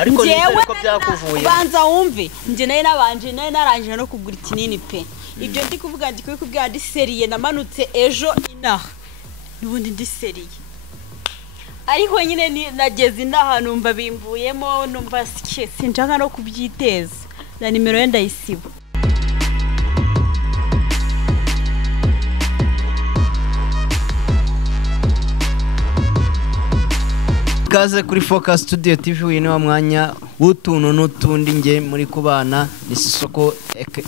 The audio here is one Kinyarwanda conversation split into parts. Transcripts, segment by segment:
ariko niko byakuvuye banza wumve nje naye nabanje naye narangije no kugura ikinini pe ibyo ndi kuvuga ndi kubwira ndi seriye namanutse ejo inaha nubundi ndi seriye ariko nyine nageze inaha numva bimvuyemo numva sinshaka no kubyiteza na nimero ye ndayisiba Kaze kuri Focus Studio TV wine wa mwanya w'utuntu n'utundi nge muri kubana ni Sisoko aka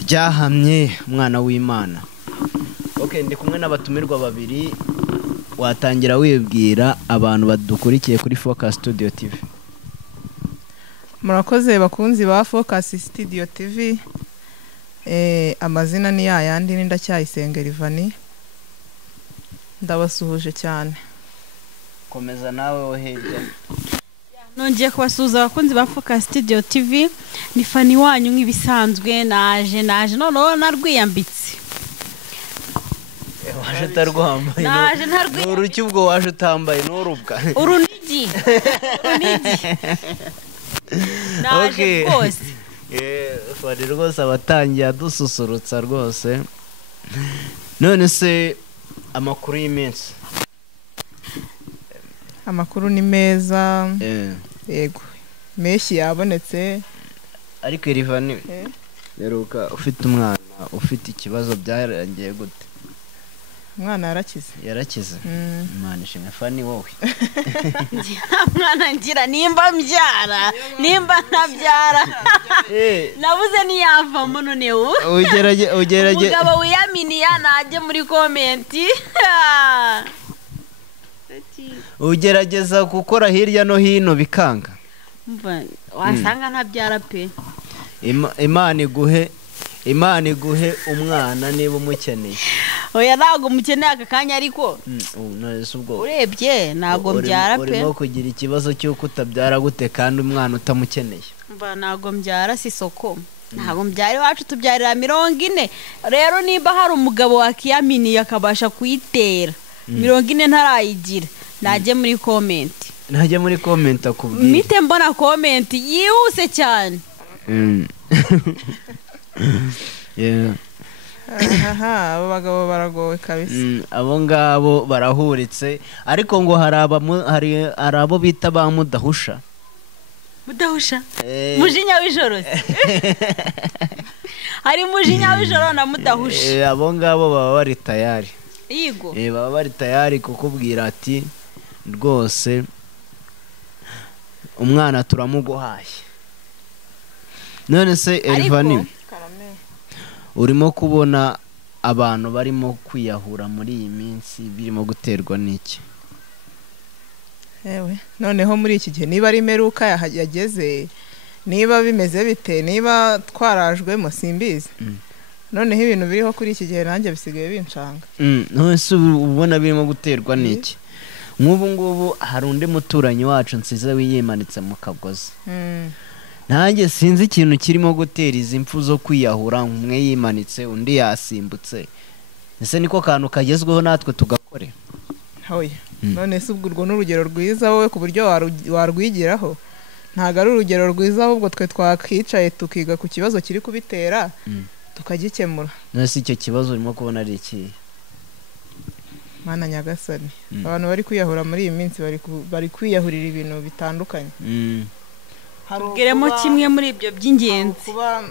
ryahamye umwana w'Imana. Okay, ndi kumwe n'abatumirwa babiri watangira wibwira abantu badukurikiye kuri Focus Studio TV. Murakoze bakunzi ba Focus Studio TV. Amazina ni yayandi Ndacyayisengera Ivani. Ndabasuhuje cyane. Komeza nawe woheje. Nongeye kubasuhuza abakunzi ba Focus Studio TV ni fani wanyu nk'ibisanzwe naje none narwiyambitse. Waje tarwambaye. Naje ntarwiyambitse. Uruki ubwo waje utambaye n'urubwa. Urunigi. Naje rwose. Fani rwose abatangiye dususurutsa rwose. None se amakuru y'iminsi. Amakuru ni meza. Yego. Meshi yabonetse. Ariko Irivani. Yeruka ufite umwana ufite ikibazo byarangiye gute? Umwana yarakize. Yarakize. Imana ishimwe Fani wowe. Mwana ngira nimba mbyara, nimba ntabyara. Nabuze niyavamo none wo. Ugerage. Umugabo wiyaminiya naje muri comment. Ugerageza gukora hirya no hino bikanga. Wasanga ntabyara pe. Imana iguhe umwana niba umukeneye. Oya nago mukeneye aka kanya ariko. Nose ubwo. Urebye nago mbyara pe. Urimo kugira ikibazo cy'uko utabyara gute kandi umwana utamukeneye. Nago mbyara Sisoko. Nago mbyara iwacu tubyarira 40. Rero niba hari umugabo wakiyaminiye akabasha kuyitera 40 ntarayigira. Najye muri comment. Najye muri comment akubwira. Mite mbona comment yihuse cyane. Yeah. Abo bagabo baragowe kabisa. Abo ngabo barahuritse ariko ngo hari abo bita ba mudahusha. Mudahusha? Mujinya w'ijoro. Hari mujinya w'ijoro na mudahusha. Abo ngabo baba bari tayari. Yego. Baba bari tayari kukubwira ati rwose umwana turamuguhaye. None se Elvani urimo kubona abantu barimo kwiyahura muri iyi minsi birimo guterwa n'iki? Noneho muri iki gihe niba ari meruka yageze niba bimeze bite niba twarajwemo simbizi. Noneho ibintu biriho kuri iki gihe nanjye bisigaye bincanga. None se ubona birimo guterwa n'iki? Nk'ubu ngubu hari undi muturanyi wacu nsize wiyimanitse mu kagozi. Nanjye sinzi ikintu kirimo gutera izi impfu zo kwiyahura umwe yimanitse undi yasimbutse. Ese niko kantu kagezweho natwe tugakore. Hoya. None se ubwo urwo n'urugero rwiza wowe ku buryo warwigiraho. Ntago ari urugero rwiza ahubwo twe twakicaye tukiga ku kibazo kiri kubitera tukagikemura. None se icyo kibazo urimo kubona ari iki? Mana nyagasani. Abantu bari kwiyahura muri iyi minsi bari kwiyahurira ibintu bitandukanye. Harugiremo kimwe muri ibyo by'ingenzi. Kuba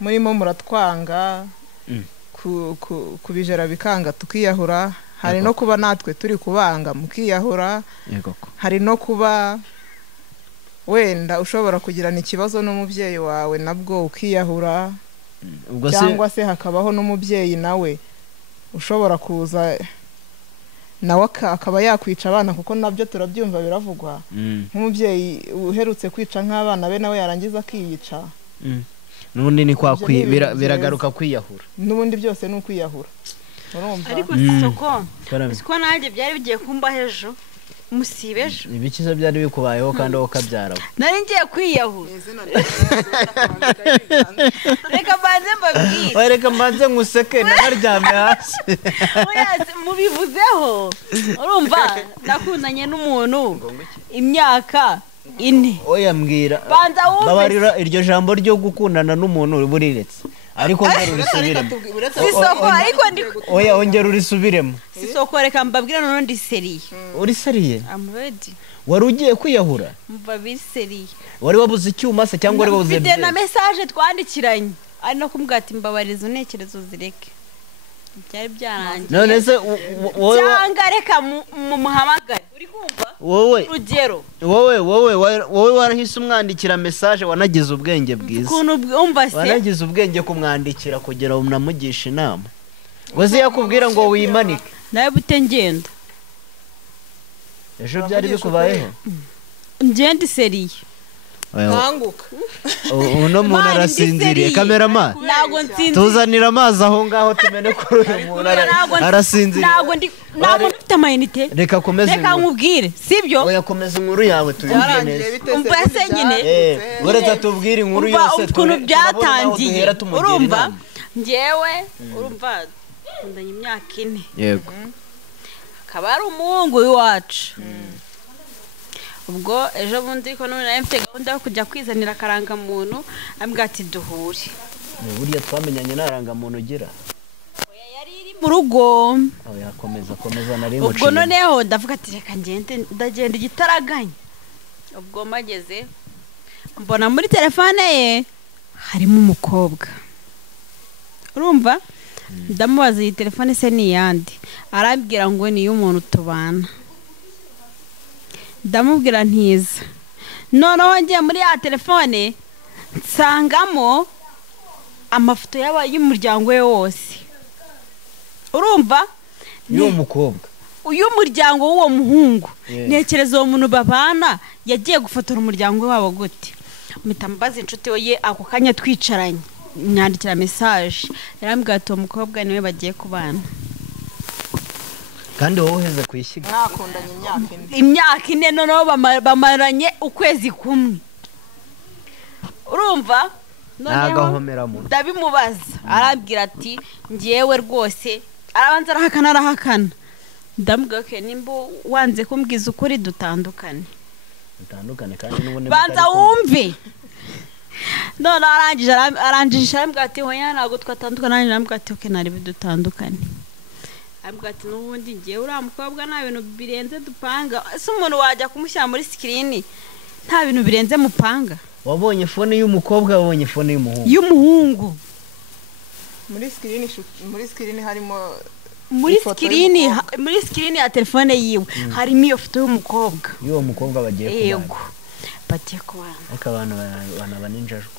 murimo muratwanga kubijera bikanga tukiyahura. Hari no kuba natwe turi kubanga mukiyahura. Hari no kuba wenda ushobora kugirana ikibazo n'umubyeyi wawe nabwo ukiyahura. Cyangwa se hakabaho n'umubyeyi nawe ushobora kuza nawe akaba yakwica abana kuko nabyo turabyumva biravugwa. Nk'umubyeyi uherutse kwica nk'abana be nawe yarangiza akiyica. Nubundi ni kwa biragaruka kwiyahura. Nubundi byose ni ukwiyahura. Ariko Sisoko siko nanjye byari bigiye kumba hejo musibeje. Ibikiza byari bikubayeho kandi wowe kabyara. Nari ngiye kwiyahura. Reka banze mbabwire. Reka mbanze nguseke naryamye hasi. Oya mubivuzeho. Urumva nakundanye n'umuntu imyaka ine oya mbwira banza wumve babarira iryo jambo ryo gukundana n'umuntu buriretse ariko ngero urisubiremo sisoko ariko ndi oya ongera urisubiremo sisoko reka mbabwira none ndi seriye uri seriye I'm ready wari ugiye kwiyahura mva biseriye wari wabuze icyuma se cyangwa wari wabuze bide na message twandikiranye ari no kumbwira ati mbabariza untekerezo zireke byari byarangiye none se cyangwa reka muhamagare uri kumva wowe urugero wowe warahise umwandikira message wanagize ubwenge bwiza ukuntu umva se wanagize ubwenge kumwandikira kugira ngo unamugishe inama wazi yakubwira ngo wimanike nawe bute ngenda ejo byari bikubayeho ngende seriye nkanguka uno muntu arasinziriye cameraman ntago nsinziriye tuzanira amazi aho ngaho tumene kuri uyu muntu arasinziriye ntago mfite amayinite reka komeza reka nkubwire sibyo oya komeza inkuru yawe tuyumve neza umva se nyine uretse tubwire inkuru yose ukuntu byatangiye urumva njyewe urumva nkundanye imyaka 4 yego akaba ari umuhungu w'iwacu ubwo ejo bundi ko none mfite gahunda yo kujya kwizanira akaranga muntu ambwa ati duhure burya twamenyanye naranga muntu ugira oya yari iri mu rugo oya komeza nari muciye ubwo noneho ndavuga ati reka ngende ndagenda igitaraganya ubwo mageze mbona muri telefone ye harimo umukobwa urumva ndamubaza iyi telefone se ni yandi arambwira ngo ni y'umuntu tubana ndamubwira ntiza noneho ngiye muri ya telefone nsangamo amafoto y'umuryango we wose urumva y'uwo mukobwa uyu muryango w'uwo muhungu ntekereza uwo muntu babana yagiye gufotora umuryango wabo gute mpita mbaza inshuti ye ako kanya twicaranye nyandikira message yarambwira ati uwo mukobwa niwe bagiye kubana kandi wowe uheze kuyishyiga mwakundanye imyaka 4 noneho bamaranye ukwezi kumwe urumva noneho ndabimubaza arambwira ati ngiyewe rwose arabanza arahakana ndambwira ko nimba wanze kumbwiza ukuri dutandukane kandi n'ubone banza wumve none arangije arambwira ati hoya ntabwo twatandukana arambwira ati okay nari bidutandukane arambwira ati n'ubundi ngiye uriya mukobwa nta bintu birenze dupanga ese umuntu wajya kumushyira muri screen nta bintu birenze mupanga wabonye fone y'umukobwa wabonye fone y'umuhungu muri screen harimo muri screen ya telefone yiwe harimo iyo foto y'umukobwa y'uwo mukobwa bagiye kubana yego bagiye kubana ariko abantu banaba ninjajwe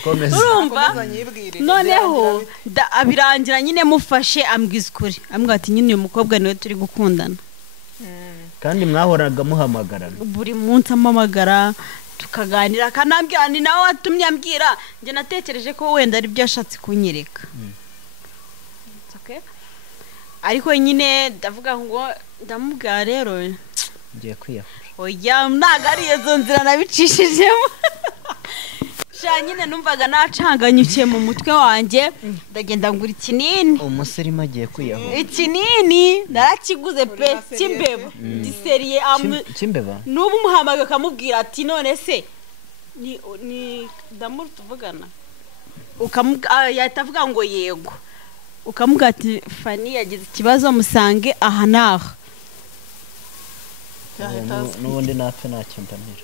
komeza urumva noneho abirangira nyine mufashe ambwiza ukuri ambwira ati nyine uyu mukobwa niwe turi gukundana kandi mwahoraga muhamagarana buri munsi amamagara tukaganira akanambwira ni nawe watumye ambwira njye natekereje ko wenda ari byo yashatse kunyereka ariko nyine ndavuga ngo ndamubwira rero ngiye kwiyahura oya ntago ari izo nzira nabicishijemo nyine numvaga nacanganyukiye mu mutwe wanjye ndagenda ngura ikinini umusirimu agiye kwiyahura ikinini narakiguze pe cy'imbeba giseriye cy'imbeba n'ubu umuhamaga akamubwira ati none se ni ndamuru tuvugana yahita avuga ngo yego ukamubwira ati Fanny yagize ikibazo musange aha n'aha n'ubundi napfe ntacyo ndamira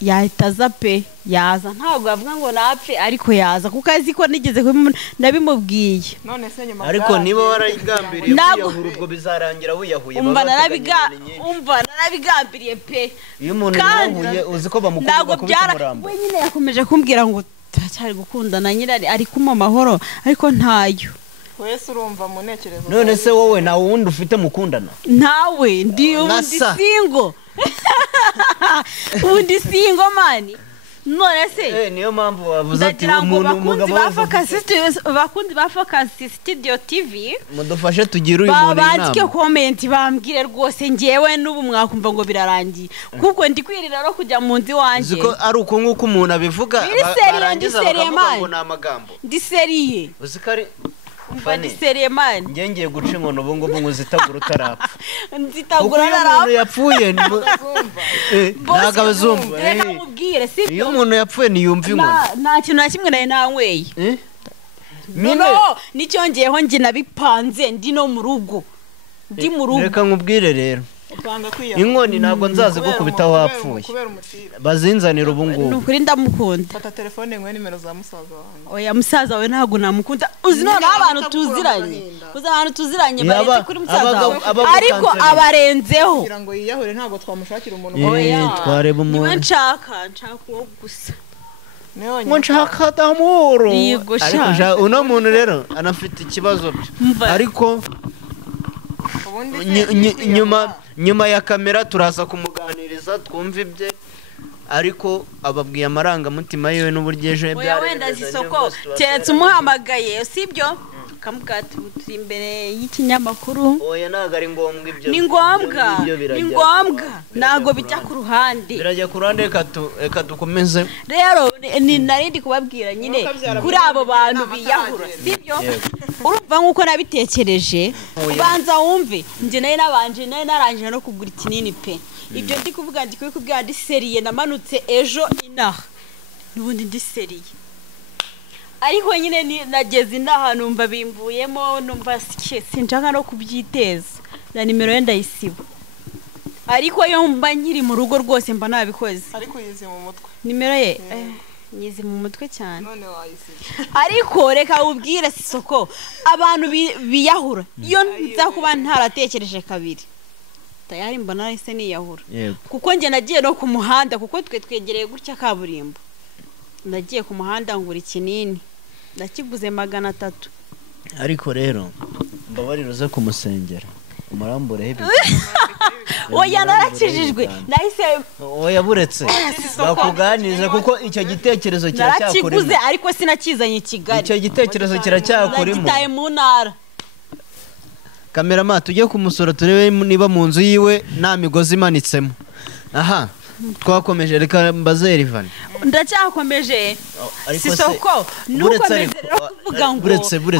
yahita aza pe yaza ntabwo avuga ngo napfe ariko yaza kuko azi ko nigeze ndabimubwiye ariko niba warayigambiriye kwiyahura ubwo bizarangira wiyahuye umva narabigambiriye pe iyo umuntu yahuye uzi ko bamukunda bakubita umurambo we nyine yakomeje kumbwira ngo turacyari gukundana nyine ari kumpa amahoro ariko ntayo wese urumva mu ntekerezo none se wowe nta wundi ufite mukundana ntawe ndi singo undi singo mani none se niyo mpamvu wavuze ati umuntu umugabo bakundi ba Focus Studio TV mudufashe tugire uyu muntu inama bandike comment bambwire rwose ngewe n'ubu mwakumva ngo birarangiye kuko ndi kwirira no kujya mu nzi wanje uziko ari uko nkuko umuntu abivuga barangiza bakavuga ngo n'amagambo ndi seriye umva ndi seriye man njye ngiye guca inkono ubu ngubu nguzitagura utarapfa nzitagura umuntu narapfa yapfuye ntago abazumva reka mubwire sibyo iyo umuntu yapfuye ntiyumva inkono nta kintu na kimwe nari nanyweye nicyongeyeho njye nabipanze ndi no mu rugo ndi mu rugo reka nkubwire rero inkoni ntabwo nzazi gukubita wapfuye bazinzanira ubu ngubu ni ukuri ndamukunda fata telefone nkwe nimero za musaza wanjye oya musaza we ntabwo namukunda uzi noneho abantu tuziranye baretse kuri musaza wawe ariko abarenzeho kugira ngo yiyahure ntabwo twamushakira umuntu twareba umuntu niwe nshaka uwo gusa ngo nshaka damuru ariko uno muntu rero anafite ikibazo ariko nyuma ya kamera turaza kumuganiriza twumva ibye ariko ababwiye amarangamutima yiwe n'uburyo ejo byari wenda zisoko keretse umuhamagaye sibyo kamubwira turi imbere y'ikinyamakuru oya ntabwo ari ngombwa ibyo ni ngombwa ntabwo bijya ku ruhande birajya ku ruhande reka dukomeze rero narindi kubabwira nyine kuri abo bantu biyahura sibyo urumva nk'uko nabitekereje ubanza wumve njye nari narangije no kugura ikinini pe ibyo ndi kuvuga ndi kubwira ndi seriye namanutse ejo inaha n'ubundi ndi seriye ariko nyine nageze inaha numva bimbuyemo numva sinshaka no kubyiteza na nimero ye ndayisiba ariko yo mba nkiri mu rugo rwose mba nabikoze ariko yize mu mutwe nimero ye nyize mu mutwe cyane none wayisiba ariko reka ubwire sisoko abantu biyahura iyo nza kuba ntaratekereje kabiri tayari mbona nahise niyahura kuko njye nagiye no ku muhanda kuko twegereye gutya kaburimbo nagiye ku muhanda ngura ikinini nakiguze 300 ariko rero mbabarira uze kumusengera umurambureho ibi oya narakijijwe nahise oya buretse bakuganiriza kuko icyo gitekerezo kiracyakurimo narakiguze ariko sinakizanye i Kigali icyo gitekerezo kiracyakurimo nagitaye mu ntara kamerama tujye kumusura turebe niba mu nzu yiwe nta migozi imanitsemo aha twakomeje reka mbaze Elivani ndacyakomeje sisoko nukomeze kuvuga ngo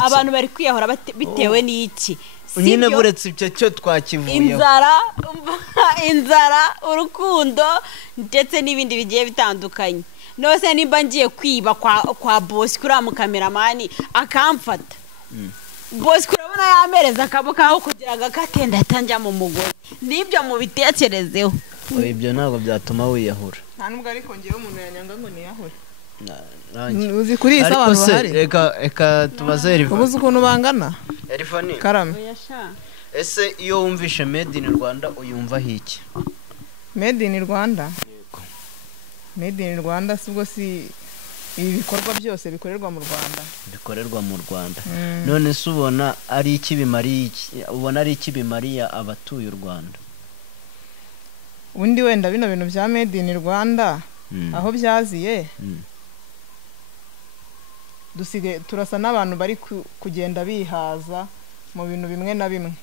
abantu bari kwiyahura bitewe n'iki nyine buretse icyo cyo twakivuye inzara urukundo ndetse n'ibindi bigiye bitandukanye nose nimba ngiye kwiba kwa boss kuri amukameramani akamfata boss kurabona yamereza akabuka aho kugira ngo akatenda atanjya mu mugozi nibyo mu bitekerezeho ibyo ntabwo byatuma wiyahura nta nubwo ariko ngiye umuntu yanyanga ngo niyahure uzi kuri iyi abantu bahari reka tubaze Elivani ubuze ukuntu bangana Elivani karame ese iyo wumvishe made in Rwanda uyumvaho iki made in Rwanda made in Rwanda sibwo si ibi bikorwa byose bikorerwa mu Rwanda none se ubona ari iki bimariye abatuye u Rwanda undi wenda bino bintu bya made in Rwanda aho byaziye turasa n'abantu bari kugenda bihaza mu bintu bimwe na bimwe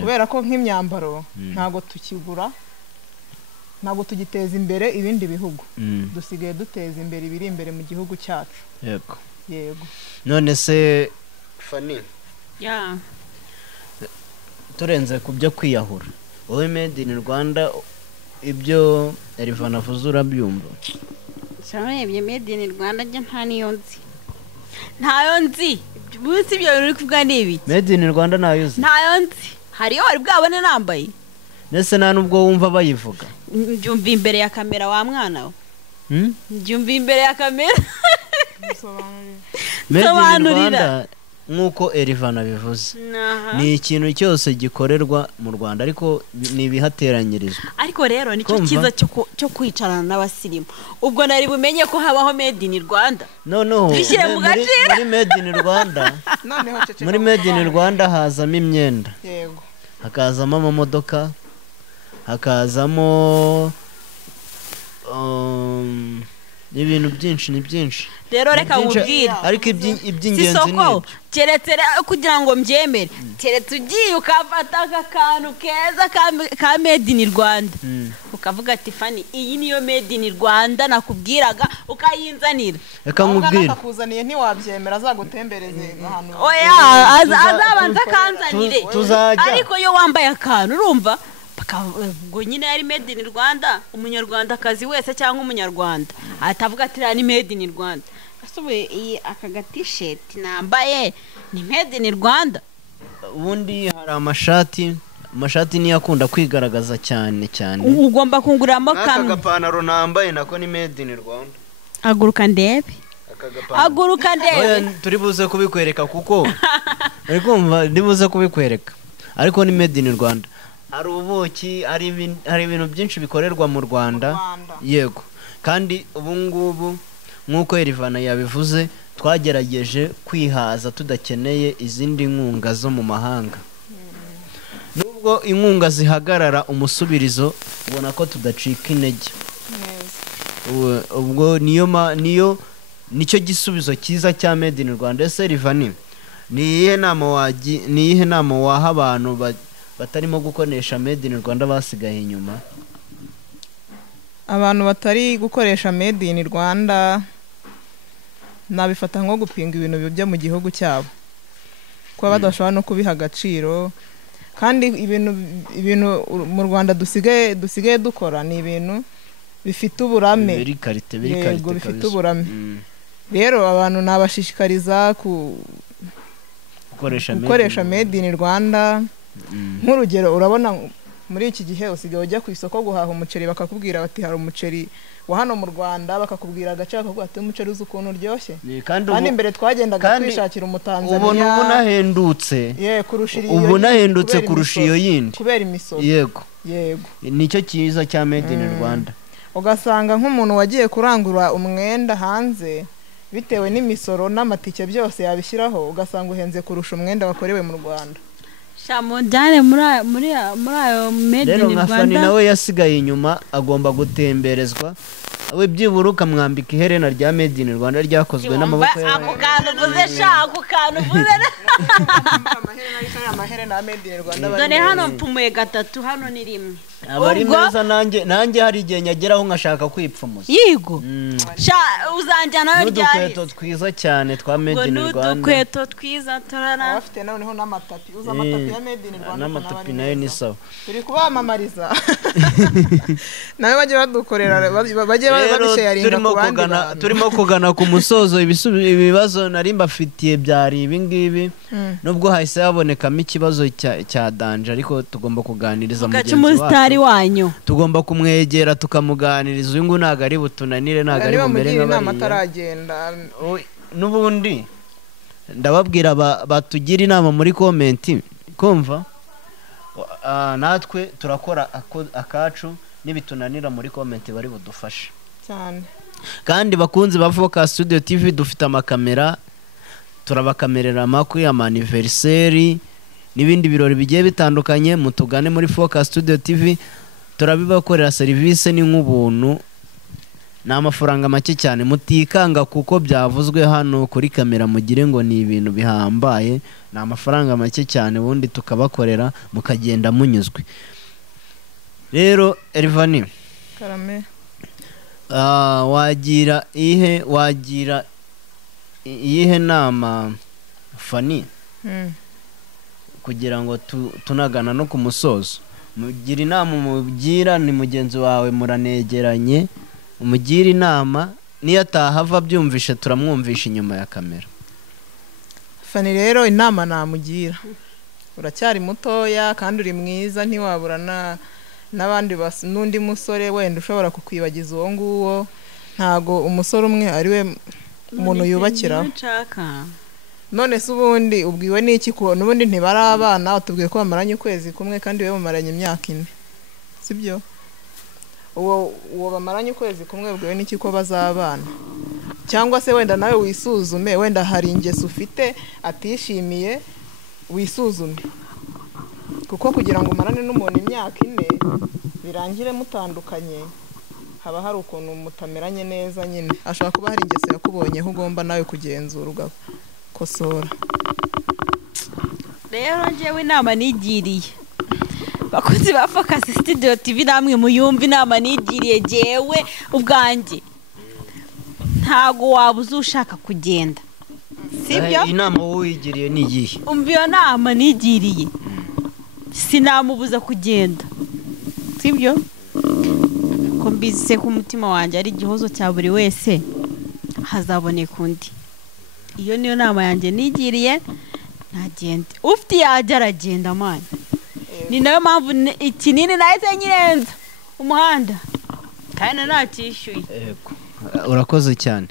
kubera ko nk'imyambaro ntago tukigura ntago tugiteza imbere ibindi bihugu dusigaye duteza imbere ibiri imbere mu gihugu cyacu yego none se Fani turenze ku byo kwiyahura wowe made in Rwanda ibyo Elivani avuze urabyumva cyane made in Rwanda njye ntayo nzi munsi ibyo uri kuvuga nibi made in Rwanda ntayo nzi hariyo wari bwabone nambaye nese nta nubwo wumva bayivuga njyumva imbere ya kamera wa mwana we njyumva imbere ya kamera made in Rwanda nk'uko Elivani abivuze ni ikintu cyose gikorerwa mu Rwanda ariko ni ibihateranyirizwa ariko rero nicyo cyiza cyo kwicarana n'abasirimu ubwo nari bumenye ko habaho made in Rwanda noneho muri made in Rwanda hazamo imyenda hakazamo amamodoka hakazamo ibintu byinshi ni byinshi rero reka nkubwire ariko iby'ingenzi ni keretse kugira ngo mbyemere keretse ugiye ukafata akantu keza ka made in Rwanda ukavuga ati Fani iyi niyo made in Rwanda nakubwiraga ukayinzanira reka nkubwire akakuzaniye ntiwabyemera azagutembereze ahantu oya azabanza kanzanire ariko yo wambaye akantu urumva ubwo nyine yari made in Rwanda umunyarwandakazi wese cyangwa umunyarwanda atavuga ati ni made in Rwanda asubuye iyi aka t-shirt nambaye ni made in Rwanda. ubundi hari amashati niyo akunda kwigaragaza cyane ugomba kunguramo kamwe agapantaro nambaye nako ni made in Rwanda. Aguruka ndebe turi buze kubikwereka kuko uri kumva ndibuze kubikwereka ariko ni made in Rwanda. hari ubuki hari ibintu byinshi bikorerwa mu Rwanda yego kandi ubu ngubu nk'uko Elivana yabivuze twagerageje kwihaza tudakeneye izindi nkunga zo mu mahanga nubwo inkunga zihagarara umusubirizo ubona ko tudacika intege ubwo nicyo gisubizo cyiza cya made in Rwanda. ese Elivani ni iyihe nama waha abantu batarimo gukoresha made in Rwanda basigaye inyuma? abantu batari gukoresha made in Rwanda nabifata nko gupinga ibintu byo mu gihugu cyabo kuba badashobora no kubiha agaciro kandi ibintu mu Rwanda dusigaye dukora ni ibintu bifite uburame bifite uburame rero abantu nabashishikariza gukoresha made in Rwanda. nk'urugero urabona muri iki gihe usigaye ujya ku isoko guhaha umuceri bakakubwira bati hari umuceri wa hano mu Rwanda bakakubwira agace bakakubwira ati umuceri uzi ukuntu uryoshye kandi imbere twagendaga twishakira umutanzaniya ubu nahendutse kurusha iyo yindi kubera imisoro yego nicyo cyiza cya made in Rwanda. ugasanga nk'umuntu wagiye kurangura umwenda hanze bitewe n'imisoro n'amatike byose yabishyiraho ugasanga uhenze kurusha umwenda wakorewe mu Rwanda. Shamujane muri ayo made in Rwanda. Fani nawe yasigaye inyuma agomba gutemberezwa we byibura ukamwambika iherena rya made in Rwanda ryakozwe n'amaboko yawe. ako kantu vuze amaherena made in Rwanda. dore hano mpumuye gatatu hano ni rimwe abari meza nanjye hari igihe nyageraho nkashaka kwipfumuza yigo uzanjyana nayo ryari n'udukweto twiza cyane twa made in Rwanda n'udukweto twiza turara bafite noneho n'amatapi uza amatapi ya made in Rwanda n'amatapi nayo ni sawa turi kubamamariza nawe bajye badukorera bajye babisharinga ku bandi bantu. turimo kugana ku musozo ibibazo nari mbafitiye byari ibi ngibi nubwo hahise habonekamo ikibazo cya danje ariko tugomba kuganiriza mugenzi wacu wanyu tugomba kumwegera tukamuganiriza uyu nguyu ntabwo ari butunanire ntabwo ari bumere nk'abariya n'ubundi ndababwira batugira inama muri komenti kumva natwe turakora akacu nibitunanira muri komenti bari budufashe cyane. kandi bakunzi ba Focus Studio TV dufite amakamera turabakamerera amakuru y'amaniversary n'ibindi birori bigiye bitandukanye mutugane muri Focus Studio TV turabibakorera service ni nk'ubuntu n'amafaranga make cyane mutikanga kuko byavuzwe hano kuri kamera mugire ngo ni ibintu bihambaye n'amafaranga make cyane ubundi tukabakorera mukagenda munyuzwe. rero Elivani karame wagira iyihe nama Fani kugira ngo tunagana no ku musozo mugira inama umugira ni mugenzi wawe muranegeranye umugira inama niyo atahava byumvishe turamwumvisha inyuma ya kamera. Fani rero inama namugira uracyari mutoya kandi uri mwiza ntiwabura n'abandi n'undi musore wenda ushobora kukwibagiza uwo nguwo ntago umusore umwe ari we umuntu yubakiraho. none se ubundi ubwiwe n'iki ko n'ubundi ntibari abana utubwiye ko bamaranye ukwezi kumwe kandi we bamaranye imyaka 4 sibyo uwo bamaranye ukwezi kumwe ubwiwe n'iki ko bazabana cyangwa se wenda nawe wisuzume wenda hari ingeso ufite atishimiye wisuzume kuko kugira ngo umarane n'umuntu imyaka 4 birangire mutandukanye haba hari ukuntu mutameranye neza nyine ashobora kuba hari ingeso yakubonyeho ugomba nawe kugenzura ugakosora. rero njyewe inama nigiriye bakozi ba Focus Studio TV namwe muyumva inama nigiriye jewe ubwanjye ntago wabuze ushaka kugenda sibyo. inama wowe wigiriye ni iyihe? umva iyo nama nigiriye sinamubuza kugenda sibyo ko mbise ku mutima wanjye ari igihozo cya buri wese hazaboneka undi. iyo niyo nama yanjye nigiriye ntagende ufite yajya aragenda mwana. ni nayo mpamvu ikinini nahise nyirenza umuhanda kandi natishyuye. urakoze cyane.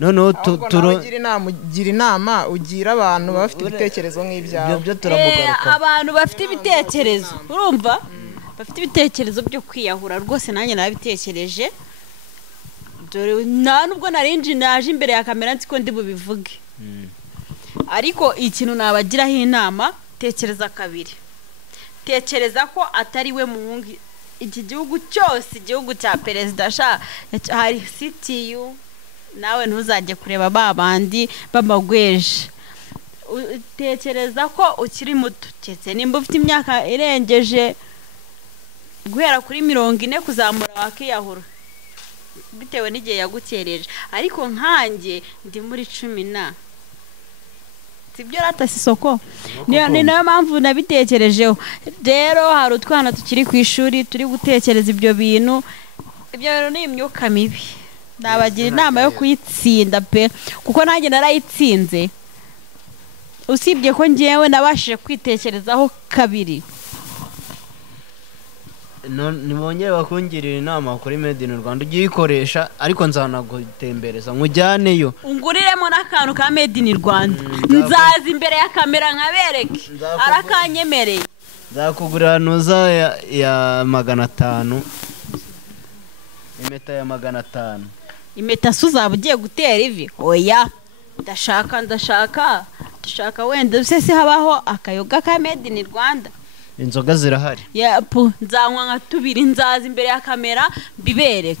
noneho ugira inama ugira abantu baba bafite ibitekerezo nk'ibyawe. byo turamugaruka abantu bafite ibitekerezo urumva bafite ibitekerezo byo kwiyahura rwose nanjye nabitekereje dore nta nubwo narinji naje imbere ya kamera nzi ko ndi bubivuge. ariko ikintu nabagiraho inama tekereza kabiri. tekereza ko atari we muhungu iki gihugu cyose igihugu cya perezida hari CTU nawe ntuzajye kureba babandi bamagweje. tekereza ko ukiri muto cyetse nimba ufite imyaka irengeje guhera kuri 40 kuzamura wakiyahura bitewe n'igihe yagukereje. ariko nkanjye ndi muri 10 sibyo ratasi isoko. ni nayo mpamvu nabitekerejeho. rero hari utwana tukiri ku ishuri turi gutekereza ibyo bintu ni imyuka mibi. nabagira inama yo kuyitsinda pe kuko nanjye narayitsinze usibye ko ngewe nabashije kwitekerezaho kabiri. nibongere bakungirira inama kuri Made in Rwanda ugiye ikoresha ariko nzanagutembereza nkujyaneyo unguriremo n'akantu ka Made in Rwanda nzaza imbere ya kamera nkabereke arakanyemereye. nzakugurira nuza ya 500 impeta ya 500. impeta uzaba ugiye gutera ivi? oya ndashaka wenda se habaho akayoga ka Made in Rwanda. inzoga zirahari nzanywa nka 2 nzaza imbere ya kamera bibereka.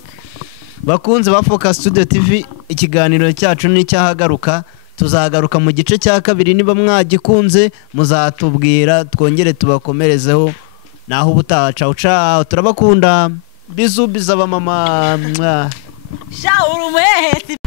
bakunze ba Focus Studio TV ikiganiro cyacu ni cyahagaruka. tuzagaruka mu gice cya kabiri niba mwagikunze muzatubwira twongere tubakomerezeho. naho ubutaha ciao turabakunda bizu bizaba mama sha urumuhehetse